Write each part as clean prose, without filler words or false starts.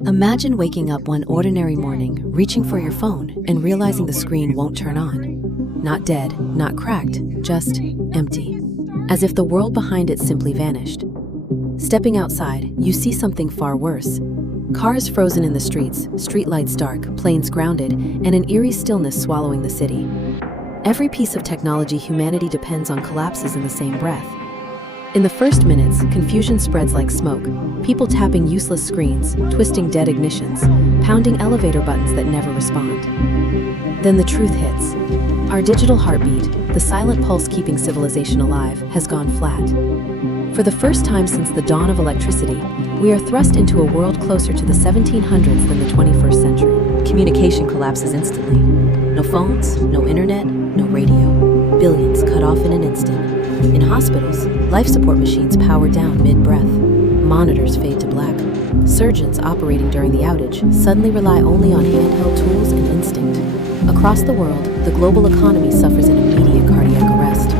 Imagine waking up one ordinary morning, reaching for your phone, and realizing the screen won't turn on. Not dead, not cracked, just empty. As if the world behind it simply vanished. Stepping outside, you see something far worse. Cars frozen in the streets, streetlights dark, planes grounded, and an eerie stillness swallowing the city. Every piece of technology humanity depends on collapses in the same breath. In the first minutes, confusion spreads like smoke. People tapping useless screens, twisting dead ignitions, pounding elevator buttons that never respond. Then the truth hits. Our digital heartbeat, the silent pulse keeping civilization alive, has gone flat. For the first time since the dawn of electricity, we are thrust into a world closer to the 1700s than the 21st century. Communication collapses instantly. No phones, no internet, no radio. Billions cut off in an instant. In hospitals, life support machines power down mid-breath. Monitors fade to black. Surgeons operating during the outage suddenly rely only on handheld tools and instinct. Across the world, the global economy suffers an immediate cardiac arrest.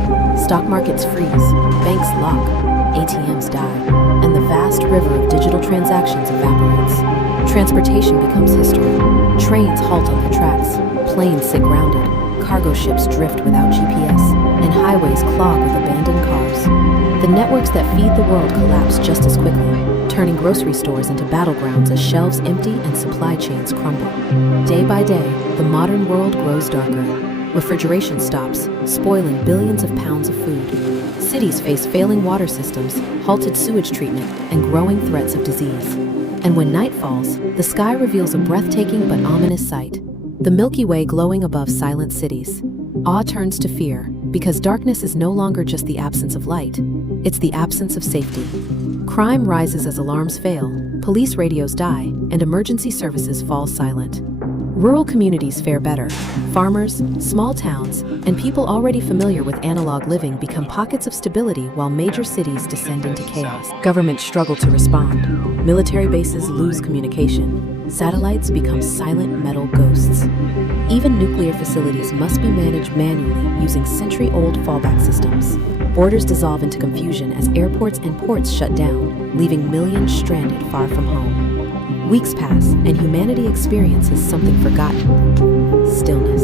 Stock markets freeze, banks lock, ATMs die, and the vast river of digital transactions evaporates. Transportation becomes history. Trains halt on their tracks, planes sit grounded, cargo ships drift without GPS, and highways clog with abandoned cars. The networks that feed the world collapse just as quickly, turning grocery stores into battlegrounds as shelves empty and supply chains crumble. Day by day, the modern world grows darker. Refrigeration stops, spoiling billions of pounds of food. Cities face failing water systems, halted sewage treatment, and growing threats of disease. And when night falls, the sky reveals a breathtaking but ominous sight. The Milky Way glowing above silent cities. Awe turns to fear, because darkness is no longer just the absence of light, it's the absence of safety. Crime rises as alarms fail, police radios die, and emergency services fall silent. Rural communities fare better. Farmers, small towns, and people already familiar with analog living become pockets of stability while major cities descend into chaos. Governments struggle to respond. Military bases lose communication. Satellites become silent metal ghosts. Even nuclear facilities must be managed manually using century-old fallback systems. Borders dissolve into confusion as airports and ports shut down, leaving millions stranded far from home. Weeks pass, and humanity experiences something forgotten. Stillness.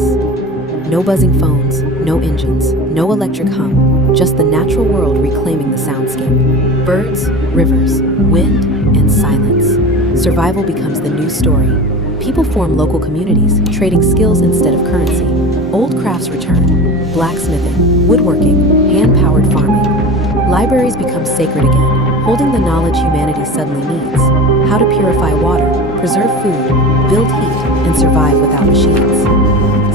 No buzzing phones, no engines, no electric hum, just the natural world reclaiming the soundscape. Birds, rivers, wind, and silence. Survival becomes the new story. People form local communities, trading skills instead of currency. Old crafts return. Blacksmithing, woodworking, hand-powered farming. Libraries become sacred again, holding the knowledge humanity suddenly needs. How to purify water, preserve food, build heat, and survive without machines.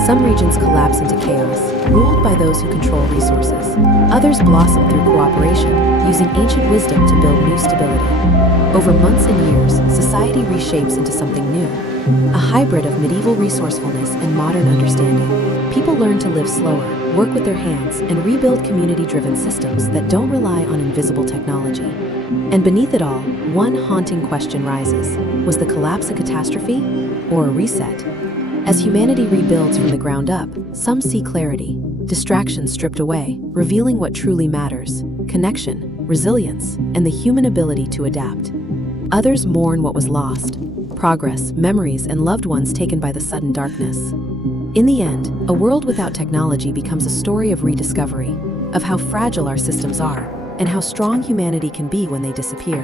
Some regions collapse into chaos, ruled by those who control resources. Others blossom through cooperation, using ancient wisdom to build new stability. Over months and years, society reshapes into something new. A hybrid of medieval resourcefulness and modern understanding. People learn to live slower, work with their hands, and rebuild community-driven systems that don't rely on invisible technology. And beneath it all, one haunting question rises. Was the collapse a catastrophe or a reset? As humanity rebuilds from the ground up, some see clarity. Distractions stripped away, revealing what truly matters: connection, resilience, and the human ability to adapt. Others mourn what was lost: progress, memories, and loved ones taken by the sudden darkness. In the end, a world without technology becomes a story of rediscovery, of how fragile our systems are, and how strong humanity can be when they disappear.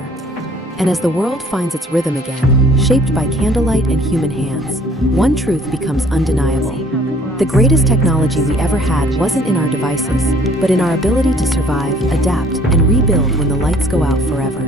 And as the world finds its rhythm again, shaped by candlelight and human hands, one truth becomes undeniable. The greatest technology we ever had wasn't in our devices, but in our ability to survive, adapt, and rebuild when the lights go out forever.